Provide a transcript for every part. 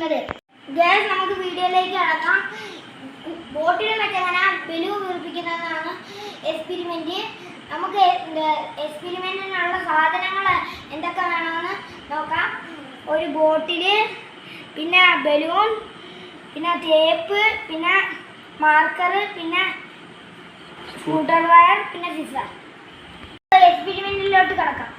ചെയ്യുന്നത്. ഗൈസ്, നമുക്ക് വീഡിയോയിലേക്ക് കടക്കാം. ബോട്ടിൽ വെച്ചങ്ങനെ ബലൂൺ വീർപ്പിക്കുന്നതാണ് എക്സ്പെരിമെന്റ്. നമുക്ക് എക്സ്പെരിമെന്റിനുള്ള സാധനങ്ങൾ എന്തൊക്കെ വേണമെന്ന് നോക്കാം. ഒരു ബോട്ടിൽ, പിന്നെ ബലൂൺ, പിന്നെ ടേപ്പ്, പിന്നെ മാർക്കർ, പിന്നെ സ്കൂട്ടർ വയർ, പിന്നെ സിസർ. എക്സ്പെരിമെന്റിലോട്ട് കടക്കാം.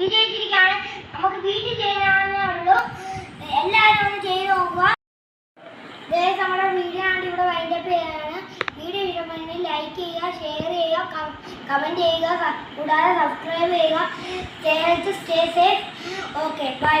വിജയിച്ചിരിക്കുകയാണ്. നമുക്ക് വീട്ടിൽ ചെയ്യാവുന്നേ ഉള്ളൂ. എല്ലാവരും ഒന്ന് ചെയ്ത് നോക്കുക. നമ്മുടെ വീഡിയോ ആണ് ഇവിടെ വൈൻഡപ്പ് ചെയ്യുകയാണ്. വീഡിയോ ഇഷ്ടപ്പെടുന്നെങ്കിൽ ലൈക്ക് ചെയ്യുക, ഷെയർ ചെയ്യുക, കമൻറ്റ് ചെയ്യുക, കൂടാതെ സബ്സ്ക്രൈബ് ചെയ്യുക. Stay safe. Okay, by.